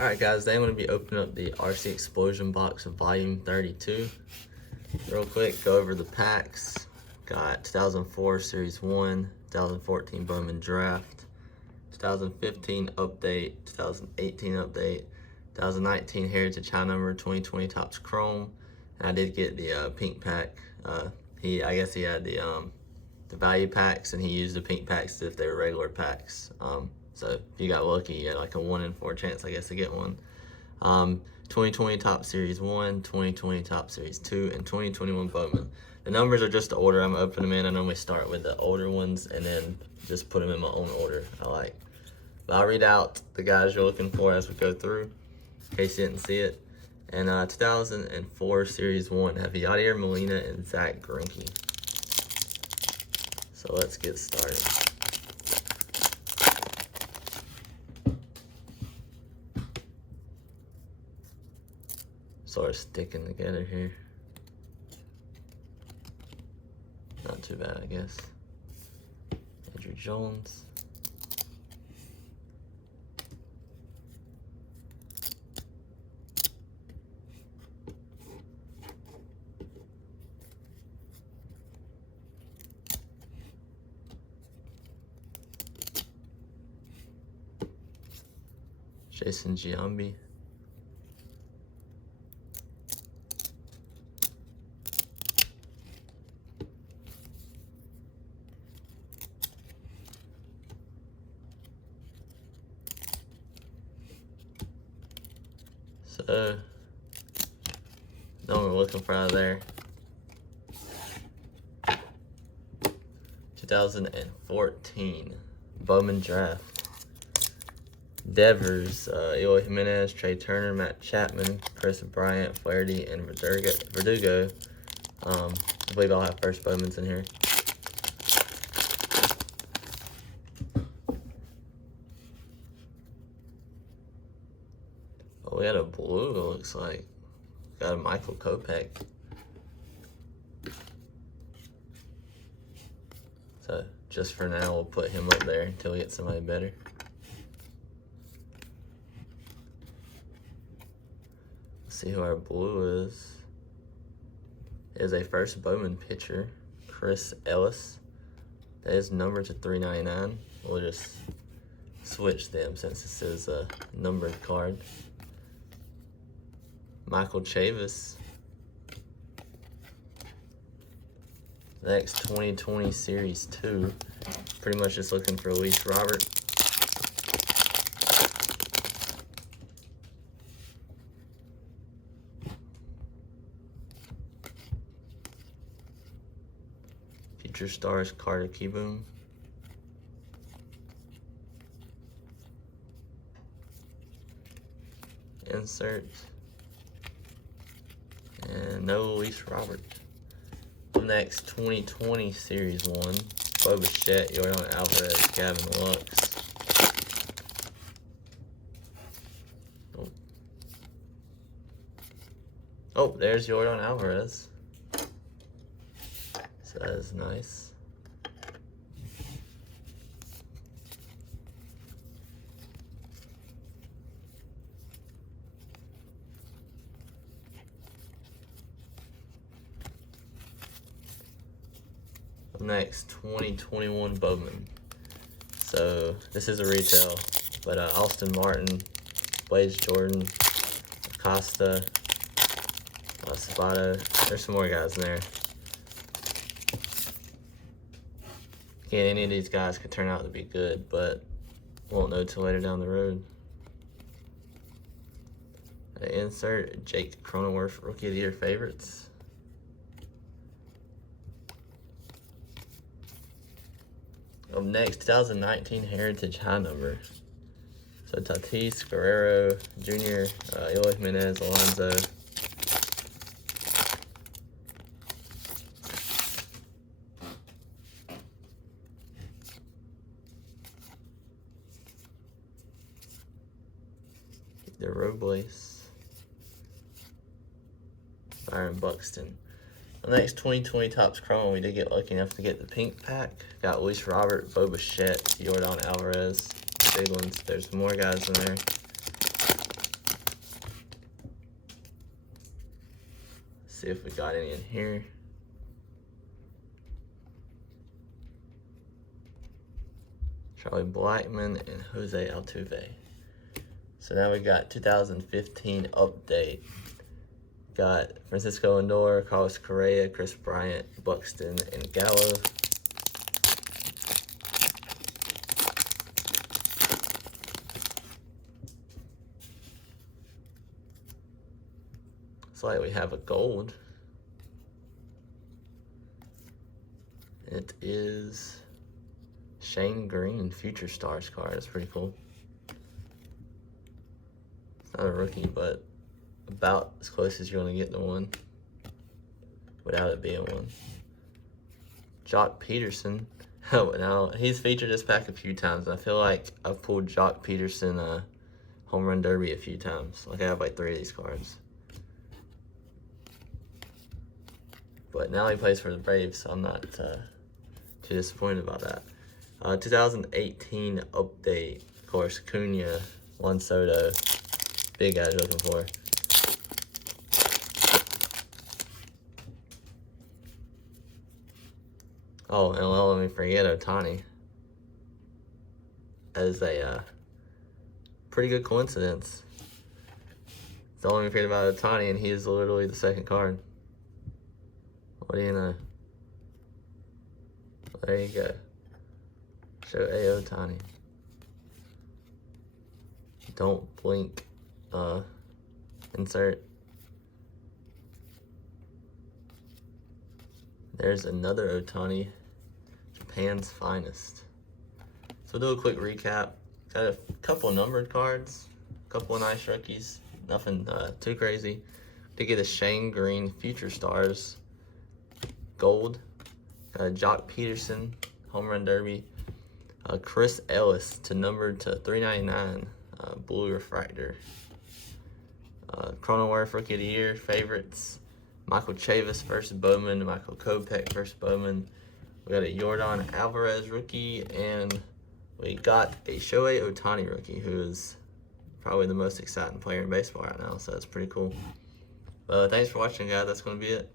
Alright guys, today I'm going to be opening up the RC Explosion box of volume 32. Real quick, go over the packs. Got 2004 Series 1, 2014 Bowman Draft, 2015 Update, 2018 Update, 2019 Heritage High Number, 2020 Topps Chrome, and I did get the pink pack. I guess he had the value packs, and he used the pink packs as if they were regular packs. So if you got lucky, you had like a 1 in 4 chance, I guess, to get one. 2020 Top Series 1, 2020 Top Series 2, and 2021 Bowman. The numbers are just the order I'm opening them in. I normally start with the older ones and then just put them in my own order I like. But I'll read out the guys you're looking for as we go through, in case you didn't see it. And 2004 Series 1 have Yadier Molina and Zach Greinke. So let's get started. Sort of sticking together here. Not too bad, I guess. Andrew Jones. Jason Giambi. So, know what we're looking for out of there. 2014 Bowman Draft. Devers, Eloy Jimenez, Trey Turner, Matt Chapman, Chris Bryant, Flaherty, and Verdugo. I believe I'll have first Bowmans in here. Oh, we got a blue, it looks like. Got a Michael Kopech. So, just for now, we'll put him up there until we get somebody better. Let's see who our blue is. It is a first Bowman pitcher, Chris Ellis. That is numbered to 399. We'll just switch them since this is a numbered card. Michael Chavis. Next, 2020 Series 2. Pretty much just looking for Luis Robert. Future Stars Carter Kieboom. Insert. And no Luis Robert. Next, 2020 Series 1. Bo Bichette, Jordan Alvarez, Gavin Lux. Oh, there's Jordan Alvarez. So that is nice. Next, 2021 Bowman. So this is a retail, but Austin Martin, Blaze Jordan, Acosta, Sabato. There's some more guys in there. Again, any of these guys could turn out to be good, but won't know till later down the road. Insert Jake Cronenworth, Rookie of the Year favorites. Up next, 2019 Heritage High Number. So Tatis, Guerrero, Jr., Eloy Jimenez, Alonso. The Robles. Byron Buxton. The next 2020 Topps Chrome, we did get lucky enough to get the pink pack. Got Luis Robert, Bo Bichette, Jordan Alvarez, big ones. There's more guys in there. see if we got any in here. Charlie Blackmon and Jose Altuve. So now we got 2015 update. Got Francisco Lindor, Carlos Correa, Chris Bryant, Buxton, and Gallo. Looks like we have a gold. It is Shane Green, Future Stars card. That's pretty cool. It's not a rookie, but about as close as you're gonna get to one without it being one. Jock Peterson. Oh, now he's featured this pack a few times. I feel like I've pulled Jock Peterson home run derby a few times. Like I have like 3 of these cards. But now he plays for the Braves, so I'm not too disappointed about that. 2018 update, of course, Cunha, Juan Soto, big guys looking for. Oh, and let me forget Ohtani. That is a pretty good coincidence. Don't let me forget about Ohtani, and he is literally the second card. What do you know? There you go. Shohei Ohtani. Don't blink. Insert. There's another Ohtani. Japan's finest. So we'll do a quick recap. Got a couple numbered cards. A couple of nice rookies. Nothing too crazy. To get a Shane Green Future Stars gold. Got a Jock Peterson home run derby. Chris Ellis to numbered to 399 blue refractor. Cronenworth Rookie of the Year favorites. Michael Chavis versus Bowman. Michael Kopech versus Bowman. We got a Yordan Alvarez rookie, and we got a Shohei Ohtani rookie, who is probably the most exciting player in baseball right now. So that's pretty cool. Thanks for watching, guys. That's going to be it.